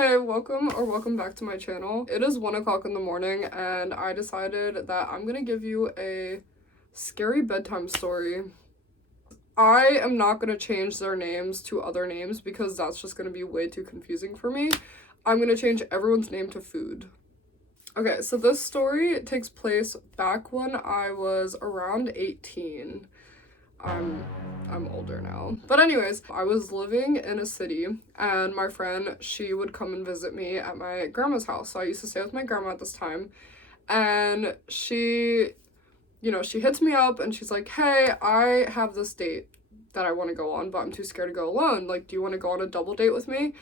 Hey, welcome back to my channel. It is 1 o'clock in the morning and I decided that I'm gonna give you a scary bedtime story. I am not gonna change their names to other names because that's just gonna be way too confusing for me. I'm gonna change everyone's name to food. Okay, so this story takes place back when I was around 18. I'm older now. But anyways, I was living in a city and my friend, she would come and visit me at my grandma's house. So I used to stay with my grandma at this time. And she hits me up and she's like, hey, I have this date that I want to go on, but I'm too scared to go alone. Like, do you want to go on a double date with me?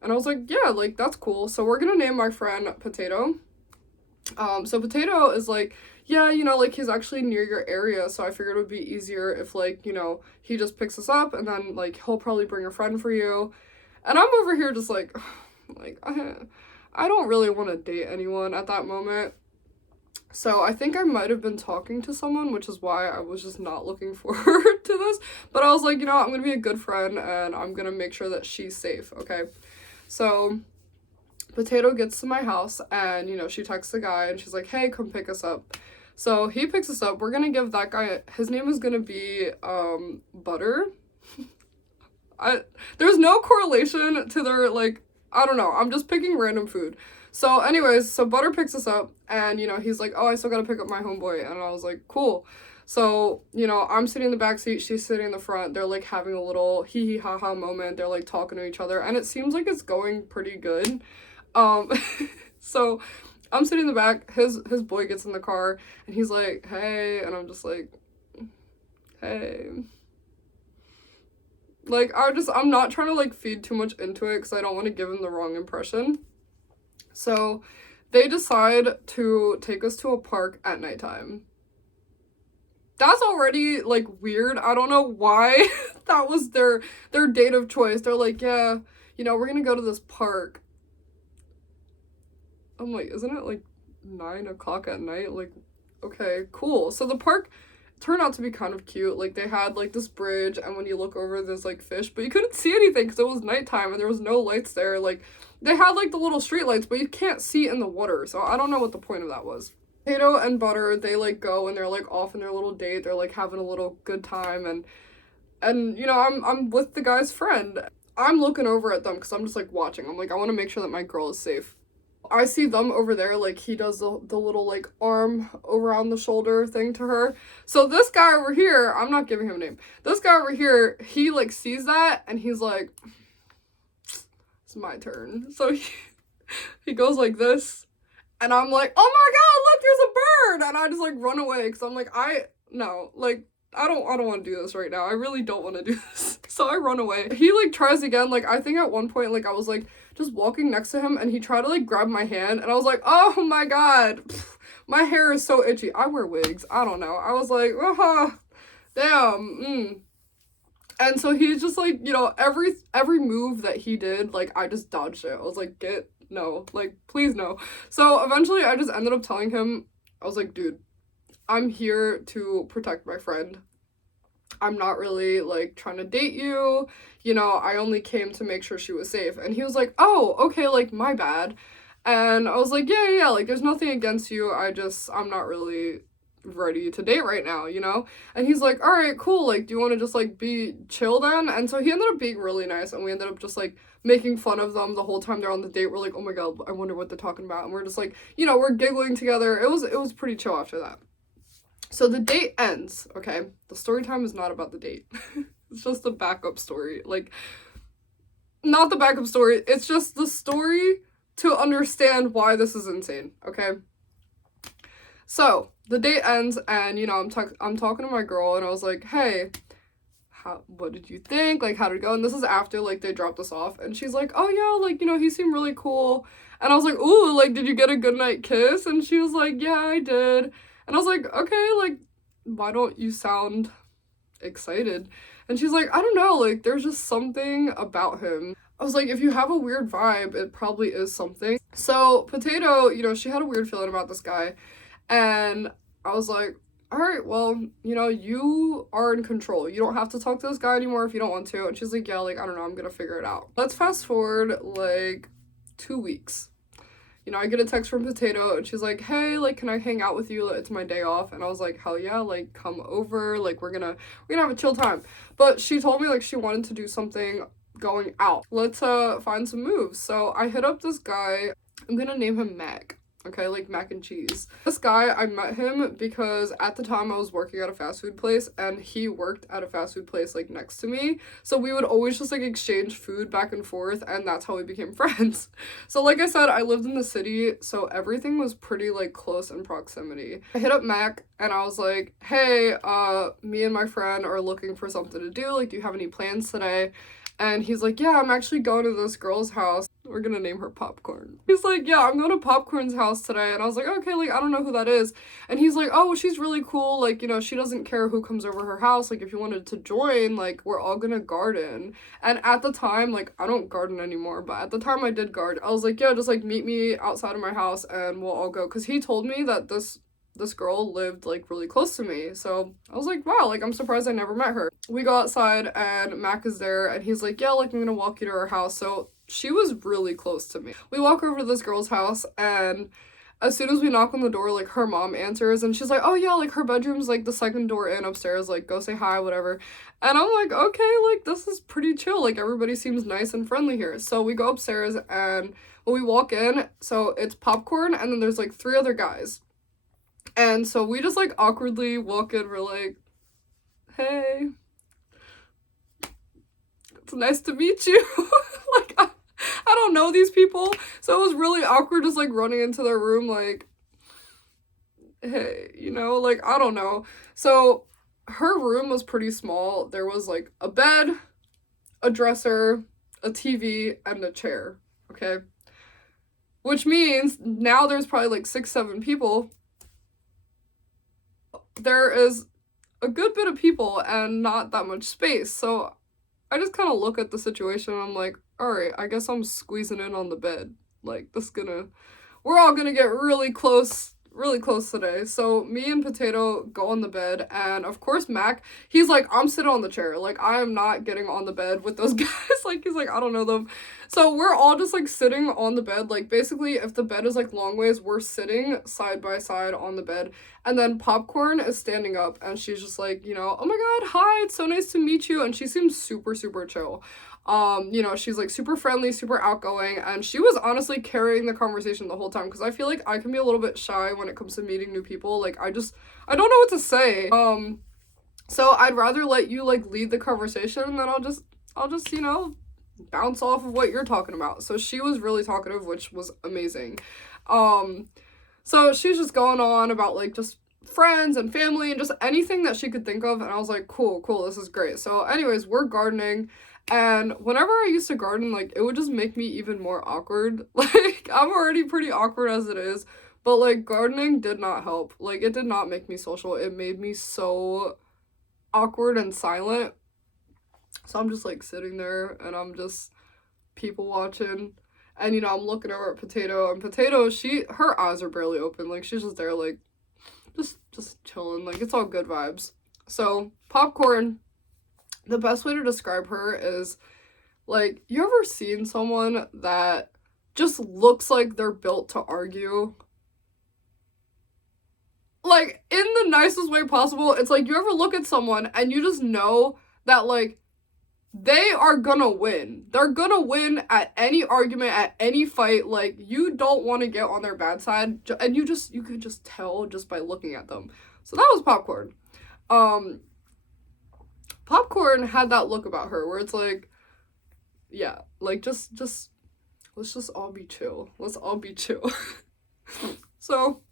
And I was like, yeah, like, that's cool. So we're gonna name my friend Potato. So Potato is like, yeah, like, he's actually near your area, so I figured it would be easier if, like, he just picks us up, and then, like, he'll probably bring a friend for you. And I'm over here just, like, I don't really want to date anyone at that moment. So I think I might have been talking to someone, which is why I was just not looking forward to this. But I was like, I'm gonna be a good friend, and I'm gonna make sure that she's safe, okay? So Potato gets to my house and, she texts the guy and she's like, hey, come pick us up. So he picks us up. We're gonna give that guy, his name is gonna be, Butter. There's no correlation to their, like, I don't know. I'm just picking random food. So anyways, so Butter picks us up and, he's like, oh, I still gotta pick up my homeboy. And I was like, cool. So, I'm sitting in the back seat, she's sitting in the front. They're, like, having a little hee-hee ha-ha moment. They're, like, talking to each other. And it seems like it's going pretty good. So I'm sitting in the back, his boy gets in the car, and he's like, hey, and I'm just like, hey. Like, I'm not trying to, like, feed too much into it, because I don't want to give him the wrong impression. So they decide to take us to a park at nighttime. That's already, like, weird. I don't know why that was their date of choice. They're like, yeah, we're gonna go to this park. I'm like, isn't it like 9 o'clock at night? Like, okay, cool. So the park turned out to be kind of cute. Like, they had like this bridge, and when you look over, there's like fish, but you couldn't see anything because it was nighttime and there was no lights there. Like, they had like the little street lights, but you can't see in the water. So I don't know what the point of that was. Potato and Butter, they like go and they're like off in their little date. They're like having a little good time, and I'm with the guy's friend. I'm looking over at them because I'm just like watching. I'm like, I want to make sure that my girl is safe. I see them over there, like, he does the little, like, arm around the shoulder thing to her. So this guy over here, I'm not giving him a name. This guy over here, he, like, sees that, and he's like, it's my turn. So he goes like this, and I'm like, oh my god, look, there's a bird! And I just, like, run away, because I'm like, no, like, I don't want to do this right now. I really don't want to do this. So I run away. He, like, tries again. Like, I think at one point, like, I was, like, just walking next to him, and he tried to, like, grab my hand, and I was like, oh my god, my hair is so itchy. I wear wigs. I don't know. I was like, damn, And so he's just, like, every move that he did, like, I just dodged it. I was like, no, like, please no. So eventually I just ended up telling him, I was like, dude, I'm here to protect my friend. I'm not really, like, trying to date you. I only came to make sure she was safe. And he was like, oh, okay, like, my bad. And I was like, yeah, like, there's nothing against you. I'm not really ready to date right now, And he's like, all right, cool. Like, do you want to just, like, be chill then? And so he ended up being really nice. And we ended up just, like, making fun of them the whole time they're on the date. We're like, oh my god, I wonder what they're talking about. And we're just, like, we're giggling together. It was pretty chill after that. So the date ends, okay? The story time is not about the date. It's just a backup story. Like, not the backup story. It's just the story to understand why this is insane, okay? So the date ends, and, I'm talking to my girl, and I was like, hey, what did you think? Like, how did it go? And this is after, like, they dropped us off. And she's like, oh, yeah, like, he seemed really cool. And I was like, ooh, like, did you get a goodnight kiss? And she was like, yeah, I did. And I was like, okay, like, why don't you sound excited? And she's like, I don't know, like, there's just something about him. I was like, if you have a weird vibe, it probably is something. So Potato, she had a weird feeling about this guy. And I was like, all right, well, you are in control. You don't have to talk to this guy anymore if you don't want to. And she's like, yeah, like, I don't know, I'm gonna figure it out. Let's fast forward, like, 2 weeks. You know, I get a text from Potato and she's like, hey, like, can I hang out with you? It's my day off. And I was like, hell yeah, like, come over. Like, we're gonna have a chill time. But she told me, like, she wanted to do something going out. Let's find some moves. So I hit up this guy. I'm gonna name him Mac. Okay, like mac and cheese. This guy, I met him because at the time I was working at a fast food place and he worked at a fast food place like next to me. So we would always just like exchange food back and forth, and that's how we became friends. So like I said, I lived in the city, so everything was pretty like close in proximity. I hit up Mac and I was like, hey, me and my friend are looking for something to do. Like, do you have any plans today? And he's like, yeah, I'm actually going to this girl's house. We're gonna name her Popcorn. He's like, yeah, I'm going to Popcorn's house today. And I was like, okay, like, I don't know who that is. And he's like, oh, well, she's really cool. Like, you know, she doesn't care who comes over her house. Like, if you wanted to join, like, we're all gonna garden. And at the time, like, I don't garden anymore, but at the time I did garden. I was like, yeah, just, like, meet me outside of my house and we'll all go. Because he told me that this girl lived like really close to me. So I was like, wow, like I'm surprised I never met her. We go outside and Mac is there and he's like, yeah, like I'm gonna walk you to her house. So she was really close to me. We walk over to this girl's house and as soon as we knock on the door, like her mom answers and she's like, oh yeah, like her bedroom's like the second door in upstairs, like go say hi, whatever. And I'm like, okay, like this is pretty chill. Like everybody seems nice and friendly here. So we go upstairs and when we walk in, so it's Popcorn and then there's like 3 other guys. And so we just, like, awkwardly walk in, we're like, hey, it's nice to meet you. Like, I don't know these people. So it was really awkward just, like, running into their room, like, hey, you know, like, I don't know. So her room was pretty small. There was, like, a bed, a dresser, a TV, and a chair, okay? Which means now there's probably, like, 6-7 people. There is a good bit of people and not that much space. So I just kind of look at the situation and I'm like, all right, I guess I'm squeezing in on the bed. Like, we're all gonna get really close today. So me and Potato go on the bed and of course Mac, he's like, I'm sitting on the chair. Like, I am not getting on the bed with those guys. Like, he's like, I don't know them. So we're all just like sitting on the bed. Like, basically if the bed is like long ways, we're sitting side by side on the bed. And then Popcorn is standing up and she's just like, you know, oh my god, hi, it's so nice to meet you. And she seems super, super chill. You know, she's like super friendly, super outgoing, and she was honestly carrying the conversation the whole time because I feel like I can be a little bit shy when it comes to meeting new people. Like, I don't know what to say. So I'd rather let you like lead the conversation and then I'll just, you know, bounce off of what you're talking about. So she was really talkative, which was amazing. So she's just going on about like just friends and family and just anything that she could think of, and I was like, cool, this is great. So anyways, we're gardening. And whenever I used to garden, like, it would just make me even more awkward. Like, I'm already pretty awkward as it is. But, like, gardening did not help. Like, it did not make me social. It made me so awkward and silent. So I'm just, like, sitting there and I'm just people watching. And, you know, I'm looking over at Potato. And Potato, her eyes are barely open. Like, she's just there, like, just chilling. Like, it's all good vibes. So, Popcorn, the best way to describe her is, like, you ever seen someone that just looks like they're built to argue? Like, in the nicest way possible. It's like, you ever look at someone and you just know that, like, they are gonna win. They're gonna win at any argument, at any fight. Like, you don't want to get on their bad side. And you could just tell just by looking at them. So that was Popcorn. Popcorn had that look about her where it's like, yeah, like, just let's just all be chill. Let's all be chill. So,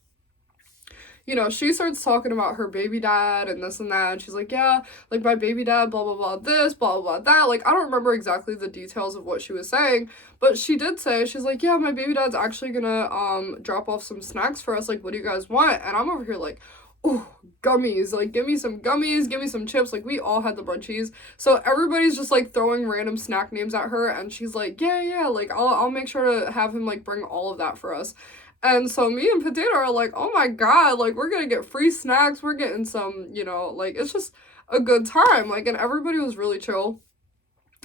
you know, she starts talking about her baby dad and this and that. And she's like, yeah, like, my baby dad, blah, blah, blah, this, blah, blah, blah, that. Like, I don't remember exactly the details of what she was saying, but she did say, she's like, yeah, my baby dad's actually gonna, drop off some snacks for us. Like, what do you guys want? And I'm over here like, ooh, gummies, like, give me some gummies, give me some chips. Like, we all had the brunchies, so everybody's just like throwing random snack names at her, and she's like, yeah, like, I'll make sure to have him like bring all of that for us. And so me and Potato are like, oh my god, like, we're gonna get free snacks, we're getting some, you know, like, it's just a good time. Like, and everybody was really chill.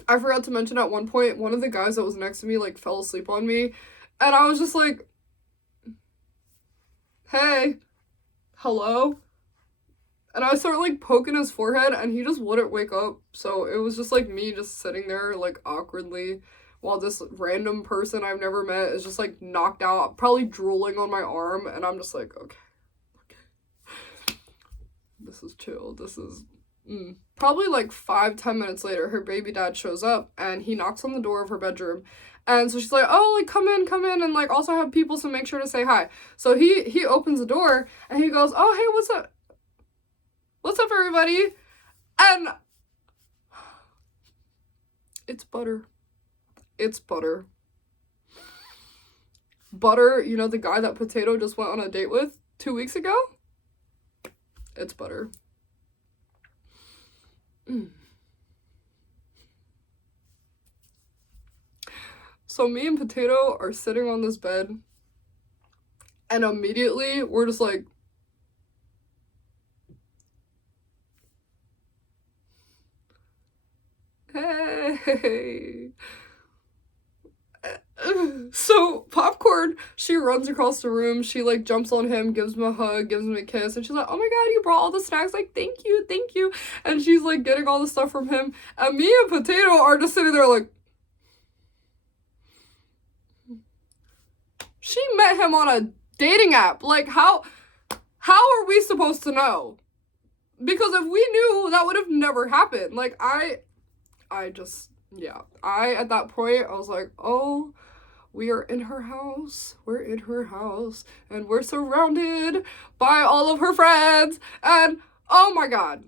I forgot to mention at one point, one of the guys that was next to me, like, fell asleep on me. And I was just like, hey, hello? And I started, like, poking his forehead, and he just wouldn't wake up. So it was just, like, me just sitting there, like, awkwardly, while this random person I've never met is just, like, knocked out, probably drooling on my arm. And I'm just like, okay. This is chill. This is... Probably like 5-10 minutes later, her baby dad shows up and he knocks on the door of her bedroom. And so she's like, oh, like, come in, and, like, also have people, so make sure to say hi. So he opens the door and he goes, oh, hey, what's up? What's up, everybody? And it's Butter. It's Butter. Butter, you know, the guy that Potato just went on a date with 2 weeks ago? It's Butter. So me and Potato are sitting on this bed, and immediately we're just like, hey. So Popcorn, she runs across the room, she, like, jumps on him, gives him a hug, gives him a kiss, and she's like, oh my god, you brought all the snacks, like, thank you, and she's, like, getting all the stuff from him, and me and Potato are just sitting there like, she met him on a dating app. Like, how are we supposed to know? Because if we knew, that would have never happened. Like, I just, yeah. At that point, I was like, oh, we are in her house. We're in her house. And we're surrounded by all of her friends. And, oh my god.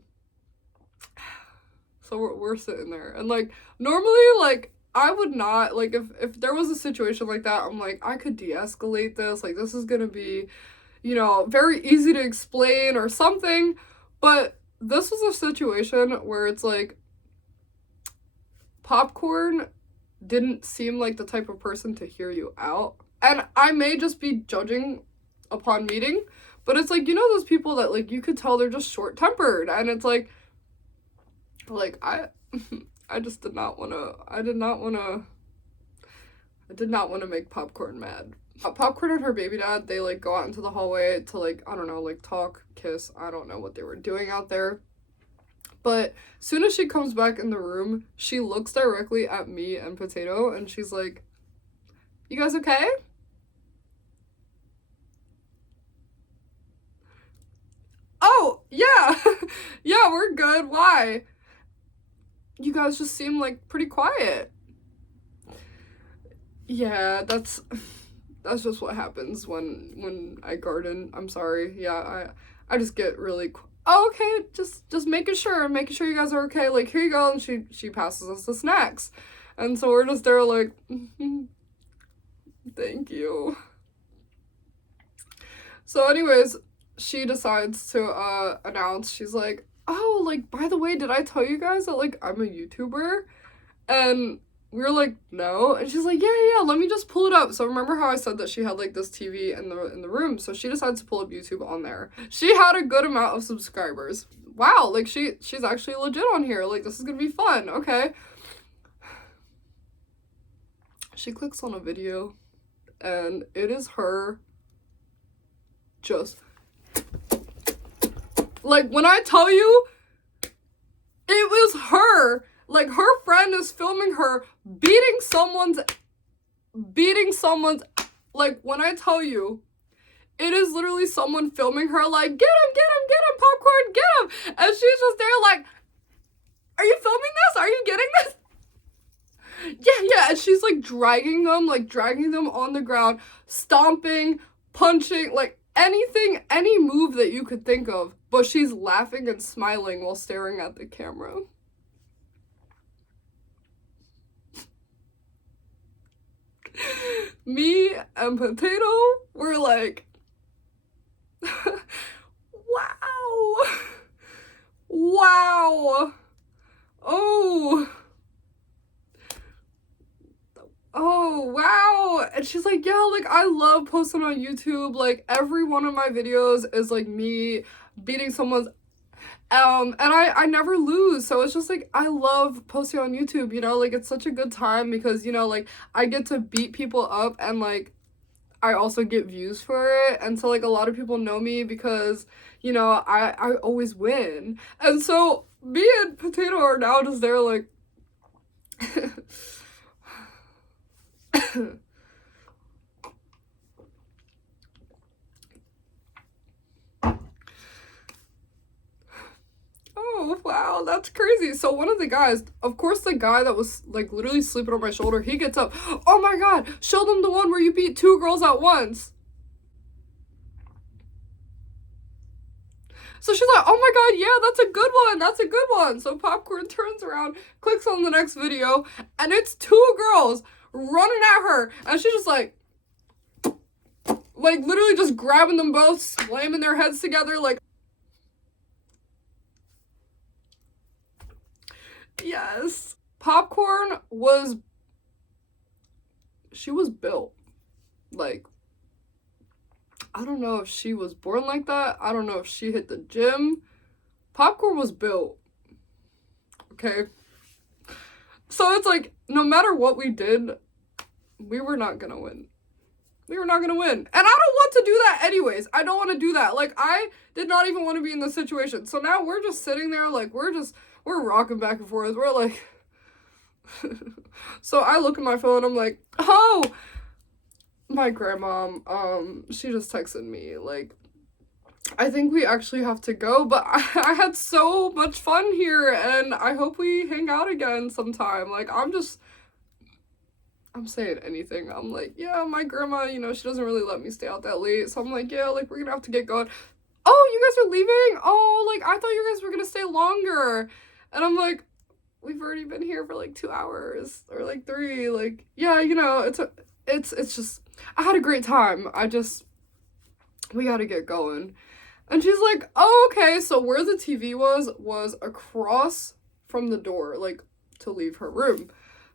So we're sitting there. And, like, normally, like, I would not, like, if there was a situation like that, I'm like, I could de-escalate this. Like, this is gonna be, you know, very easy to explain or something. But this was a situation where it's like, Popcorn didn't seem like the type of person to hear you out. And I may just be judging upon meeting, but it's like, you know, those people that, like, you could tell they're just short-tempered. And it's like I just did not want to make Popcorn mad. Popcorn and her baby dad, they, like, go out into the hallway to, like, I don't know, like, talk, kiss, I don't know what they were doing out there. But as soon as she comes back in the room, she looks directly at me and Potato, and she's like, you guys okay? Oh, yeah. Yeah, we're good. Why? You guys just seem, like, pretty quiet. Yeah, that's just what happens when I garden. I'm sorry. Yeah, I just get really oh, okay, just making sure you guys are okay. Like, here you go. And she passes us the snacks. And so we're just there like, thank you. So anyways, she decides to announce, she's like, oh, like, by the way, did I tell you guys that, like, I'm a YouTuber? And we were like, no. And she's like, yeah, let me just pull it up. So remember how I said that she had, like, this TV in the room? So she decides to pull up YouTube on there. She had a good amount of subscribers. Wow, like, she's actually legit on here. Like, this is gonna be fun. Okay. She clicks on a video, and it is her just... Like, when I tell you, it was her. Like, her friend is filming her beating someone's, like, when I tell you, it is literally someone filming her, like, get him, Popcorn, get him. And she's just there, like, are you filming this? Are you getting this? Yeah, and she's, like, dragging them on the ground, stomping, punching, like, anything, any move that you could think of, but she's laughing and smiling while staring at the camera. Me and Potato were like, wow, oh, wow. And she's like, yeah, like, I love posting on YouTube. Like, every one of my videos is, like, me beating someone's And I never lose, so it's just like I love posting on YouTube, you know, like it's such a good time because, you know, like I get to beat people up and like I also get views for it, and so like a lot of people know me because, you know, I always win. And so me and Potato are now just there like oh, wow, that's crazy. So one of the guys, of course the guy that was like literally sleeping on my shoulder, he gets up. Oh my god, show them the one where you beat 2 girls at once. So she's like, oh my god, yeah, that's a good one. That's a good one. So Popcorn turns around, clicks on the next video, and it's 2 girls running at her. And she's just like literally just grabbing them both, slamming their heads together. Like, yes. Popcorn was, she was built. Like, I don't know if she was born like that. I don't know if she hit the gym. Popcorn was built. Okay? So it's like, no matter what we did, we were not gonna win. We were not gonna win. And I don't want to do that anyways. I don't want to do that. Like, I did not even want to be in this situation. So now we're just sitting there, like, we're rocking back and forth. We're like, so I look at my phone, I'm like, oh, my grandma, she just texted me, like, I think we actually have to go, but I had so much fun here, and I hope we hang out again sometime. Like, I'm saying anything. I'm like, yeah, my grandma, you know, she doesn't really let me stay out that late, so I'm like, yeah, like, we're gonna have to get going. Oh, you guys are leaving? Oh, like, I thought you guys were gonna stay longer. And I'm like, we've already been here for, like, 2 hours, or, like, 3, like, yeah, you know, it's just, I had a great time. We gotta get going. And she's like, oh, okay, so where the TV was across from the door, like, to leave her room.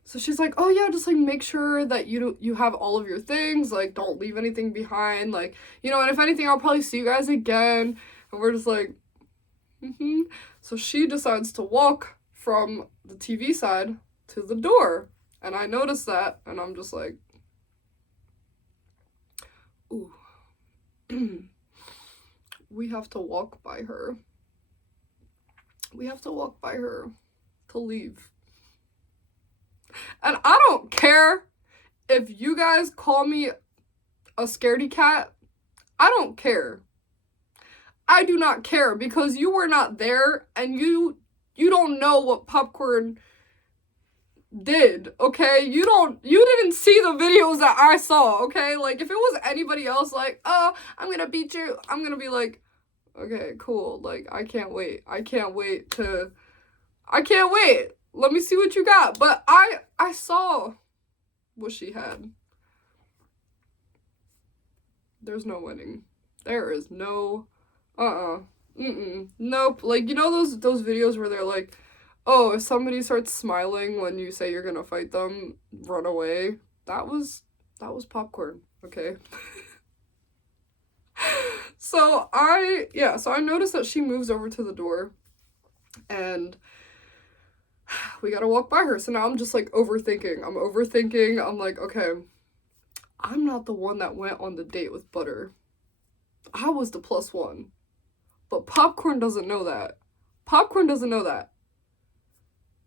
So she's like, oh yeah, just like make sure that you have all of your things, like don't leave anything behind, like, you know, and if anything, I'll probably see you guys again. And we're just like, mm-hmm. So she decides to walk from the TV side to the door. And I notice that, and I'm just like, ooh. We have to walk by her. We have to walk by her to leave. And I don't care if you guys call me a scaredy cat. I don't care. I do not care because you were not there and you don't know what Popcorn did, okay? You didn't see the videos that I saw, okay? Like, if it was anybody else, like, oh, I'm gonna beat you, I'm gonna be like, okay, cool, like, I can't wait. Let me see what you got. But I saw what she had. There's no winning. There is no, nope. Like, you know those videos where they're like, oh, if somebody starts smiling when you say you're gonna fight them, run away. That was Popcorn, okay? So I noticed that she moves over to the door, and we gotta walk by her. So now I'm just like overthinking. I'm like, okay, I'm not the one that went on the date with Butter. I was the +1. But Popcorn doesn't know that.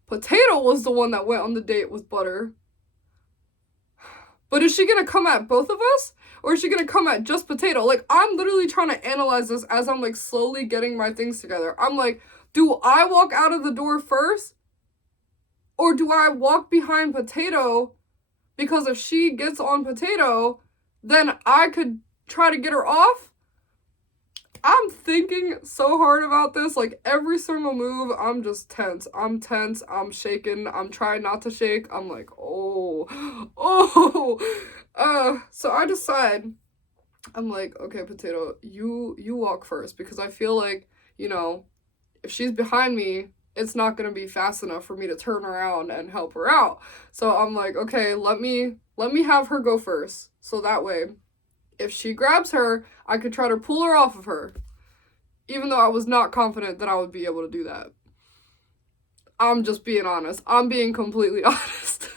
Potato was the one that went on the date with Butter. But is she gonna come at both of us? Or is she gonna come at just Potato? Like, I'm literally trying to analyze this as I'm like slowly getting my things together. I'm like, do I walk out of the door first? Or do I walk behind Potato? Because if she gets on Potato, then I could try to get her off. I'm thinking so hard about this. Like, every single move, I'm just tense. I'm shaking. I'm trying not to shake. I'm like, oh. So I decide, I'm like, okay, Potato, you walk first. Because I feel like, you know, if she's behind me, it's not going to be fast enough for me to turn around and help her out. So I'm like, okay, let me have her go first. So that way, if she grabs her, I could try to pull her off of her. even though I was not confident that I would be able to do that. I'm just being honest. I'm being completely honest.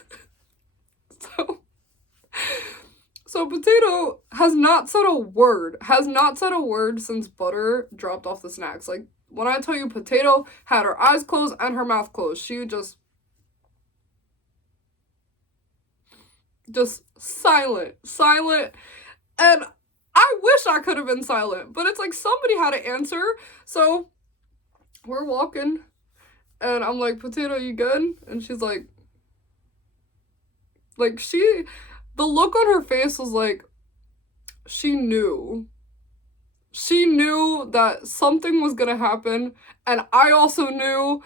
So Potato has not said a word since Butter dropped off the snacks. Like, when I tell you Potato had her eyes closed and her mouth closed, she just silent. And I wish I could have been silent, but it's like somebody had to answer. So we're walking and I'm like, Potato, you good? And she's like the look on her face was like, she knew that something was gonna happen, and I also knew.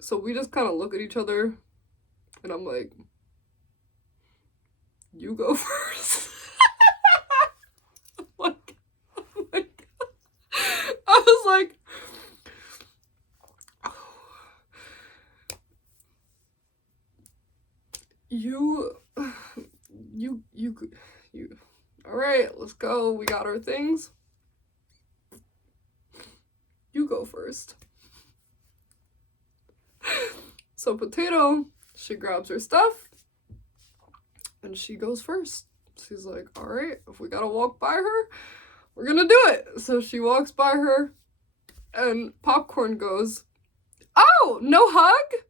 So we just kind of look at each other, and I'm like, you go first. Like, oh my God. I was like, you, all right, let's go. We got our things. You go first. So Potato, she grabs her stuff and she goes first. She's like, all right, if we gotta walk by her, we're gonna do it. So she walks by her and Popcorn goes, oh, no hug?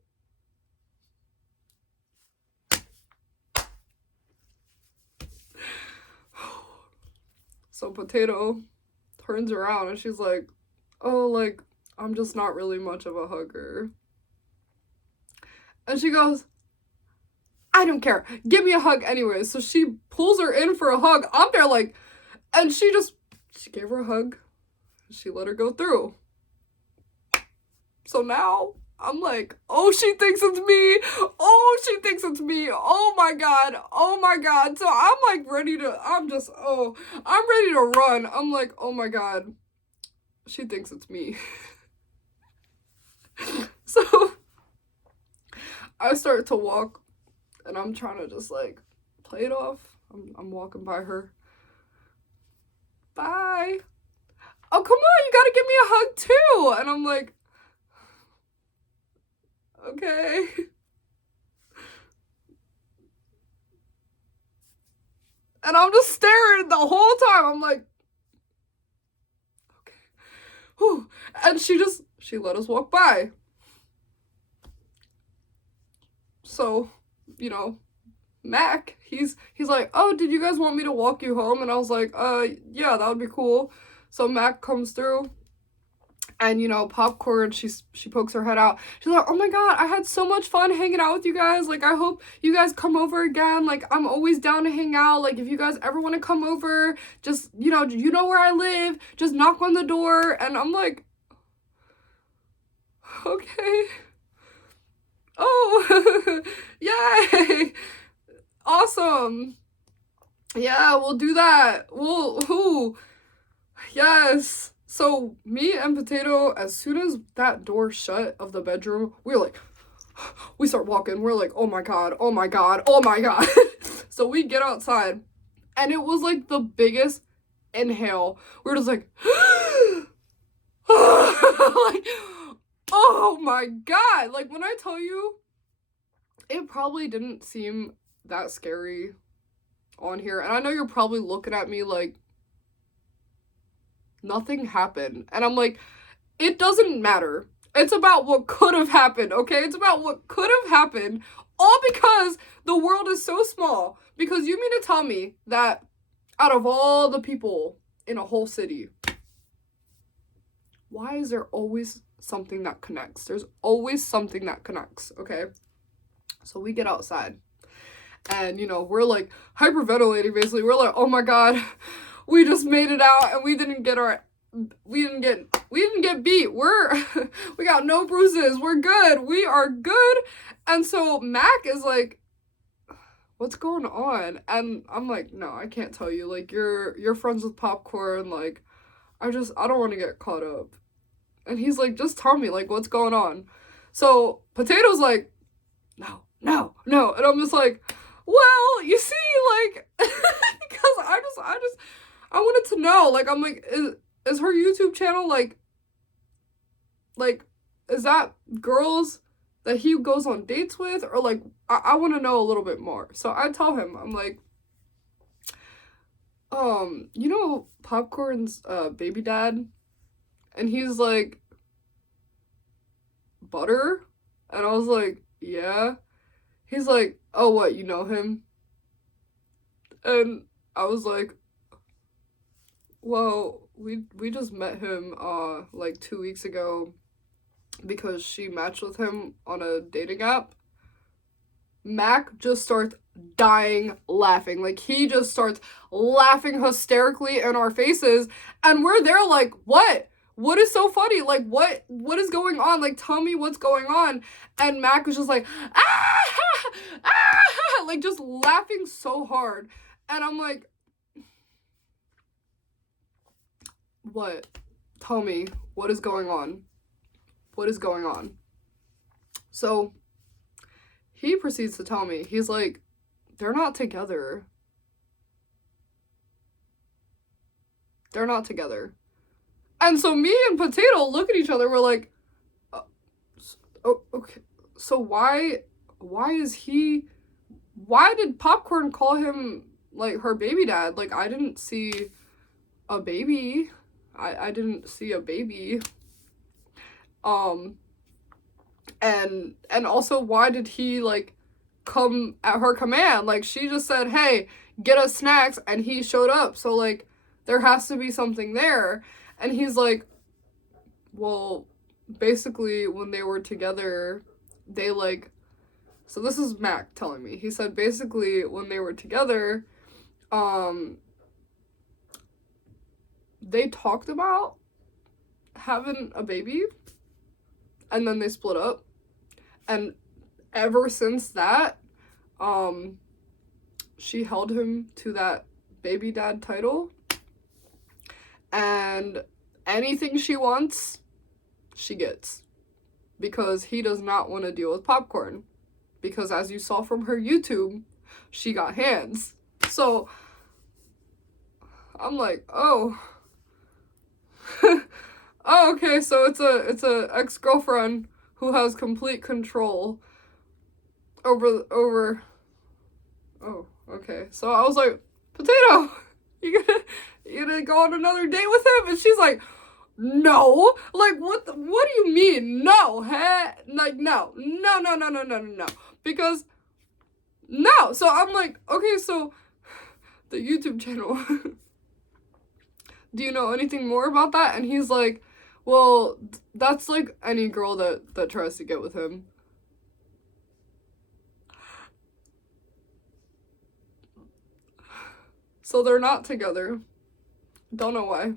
So Potato turns around and she's like, oh, like, I'm just not really much of a hugger. And she goes, I don't care. Give me a hug anyway. So she pulls her in for a hug. I'm there like, and she gave her a hug. She let her go through. So now I'm like, oh, she thinks it's me. Oh, she thinks it's me. Oh my God. Oh my God. So I'm like I'm ready to run. I'm like, oh my God. She thinks it's me. So I start to walk and I'm trying to just like play it off. I'm walking by her. Bye. Oh, come on, you gotta give me a hug too. And I'm like, okay. And I'm just staring the whole time. I'm like, okay. Whew. And she let us walk by. So, you know, Mac, he's like, oh, did you guys want me to walk you home? And I was like, yeah, that would be cool. So Mac comes through. And, you know, Popcorn, she pokes her head out. She's like, oh my God, I had so much fun hanging out with you guys. Like, I hope you guys come over again. Like, I'm always down to hang out. Like, if you guys ever want to come over, just, you know where I live. Just knock on the door. And I'm like, okay. Oh, yay. Awesome. Yeah, we'll do that. Yes. So me and Potato, as soon as that door shut of the bedroom, we start walking. We're like, oh my God, oh my God, oh my God. So we get outside and it was like the biggest inhale. We're just like, like, oh my God. Like, when I tell you, it probably didn't seem that scary on here. And I know you're probably looking at me like, nothing happened. And I'm like, it doesn't matter. It's about what could have happened, okay? It's about what could have happened, all because the world is so small. Because you mean to tell me that out of all the people in a whole city, why is there always something that connects? There's always something that connects, okay? So we get outside and, you know, we're like hyperventilating basically. We're like, oh my God, we just made it out and we didn't get beat. We got no bruises. We're good. We are good. And so Mac is like, what's going on? And I'm like, no, I can't tell you. Like, you're friends with Popcorn. Like, I don't want to get caught up. And he's like, just tell me, like, what's going on? So Potato's like, no. And I'm just like, well, you see, like, because I wanted to know, like, I'm like, is her YouTube channel, like, Like, is that girls that he goes on dates with? Or, like, I want to know a little bit more. So I tell him, I'm like, you know Popcorn's baby dad? And he's like, Butter? And I was like, yeah. He's like, oh, what, you know him? And I was like, well, we just met him like 2 weeks ago because she matched with him on a dating app. Mac just starts dying laughing. Like, he just starts laughing hysterically in our faces, and we're there like, what? What is so funny? Like, what is going on? Like, tell me what's going on. And Mac was just like, ah, ah, like, just laughing so hard. And I'm like, what? Tell me, what is going on? What is going on? So he proceeds to tell me, he's like, they're not together. They're not together. And so me and Potato look at each other, we're like, oh, okay, so why did Popcorn call him, like, her baby dad? Like, I didn't see a baby. I didn't see a baby. And also, why did he, like, come at her command? Like, she just said, hey, get us snacks, and he showed up. So, like, there has to be something there. And he's like, well, basically, when they were together, they, like, so this is Mac telling me. He said, basically, when they were together, they talked about having a baby, and then they split up. And ever since that, she held him to that baby dad title. And anything she wants, she gets. Because he does not want to deal with Popcorn. Because as you saw from her YouTube, she got hands. So I'm like, oh. Oh, okay, so it's a ex-girlfriend who has complete control over oh, okay. So I was like, Potato, you gonna go on another date with him? And she's like, no. Like, what do you mean? No. Like, no. Because, no. So I'm like, okay, so the YouTube channel, do you know anything more about that? And he's like, well, that's like any girl that tries to get with him. So they're not together. Don't know why.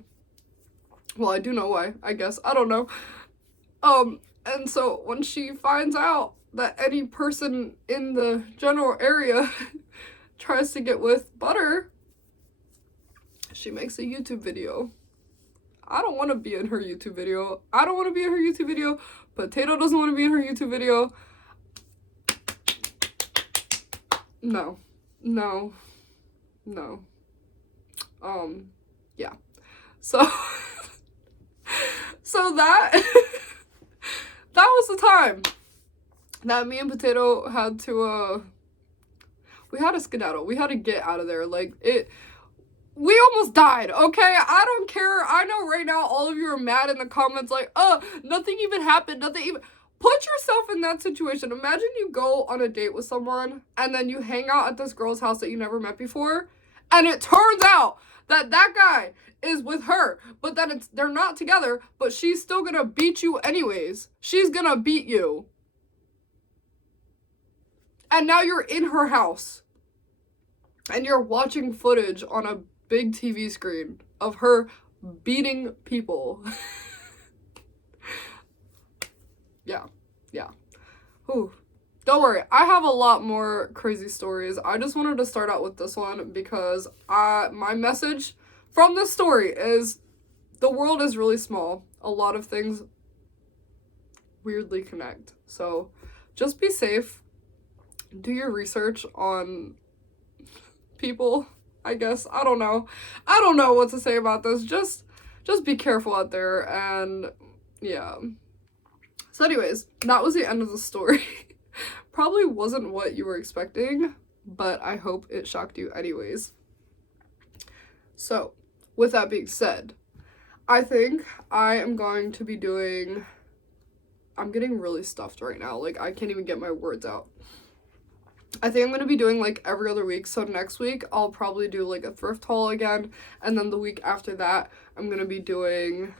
Well, I do know why, I guess. I don't know. And so when she finds out that any person in the general area tries to get with Butter, she makes a YouTube video. I don't want to be in her YouTube video. I don't want to be in her YouTube video. Potato doesn't want to be in her YouTube video. No. Yeah. So, so that, that was the time that me and Potato had to, we had to skedaddle. We had to get out of there. Like, we almost died, okay? I don't care. I know right now all of you are mad in the comments like, nothing even happened, Put yourself in that situation. Imagine you go on a date with someone and then you hang out at this girl's house that you never met before, and it turns out that guy is with her, but then they're not together, but she's still gonna beat you anyways. She's gonna beat you. And now you're in her house. And you're watching footage on a big TV screen of her beating people. Yeah. Ooh. Don't worry, I have a lot more crazy stories. I just wanted to start out with this one because my message from this story is the world is really small. A lot of things weirdly connect. So just be safe. Do your research on people, I guess. I don't know what to say about this. Just be careful out there, and yeah. So anyways, that was the end of the story. Probably wasn't what you were expecting, but I hope it shocked you anyways. So, with that being said, I think I am going to be doing... I'm getting really stuffed right now. Like, I can't even get my words out. I think I'm going to be doing, like, every other week. So next week, I'll probably do, like, a thrift haul again. And then the week after that, I'm going to be doing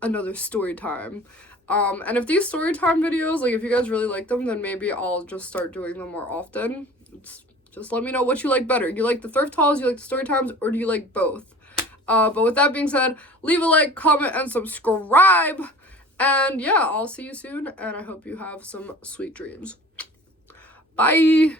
another story time. And if these story time videos, like, if you guys really like them, then maybe I'll just start doing them more often. Just let me know what you like better. You like the thrift hauls, you like the story times, or do you like both? But with that being said, leave a like, comment, and subscribe. And yeah, I'll see you soon, and I hope you have some sweet dreams. Bye!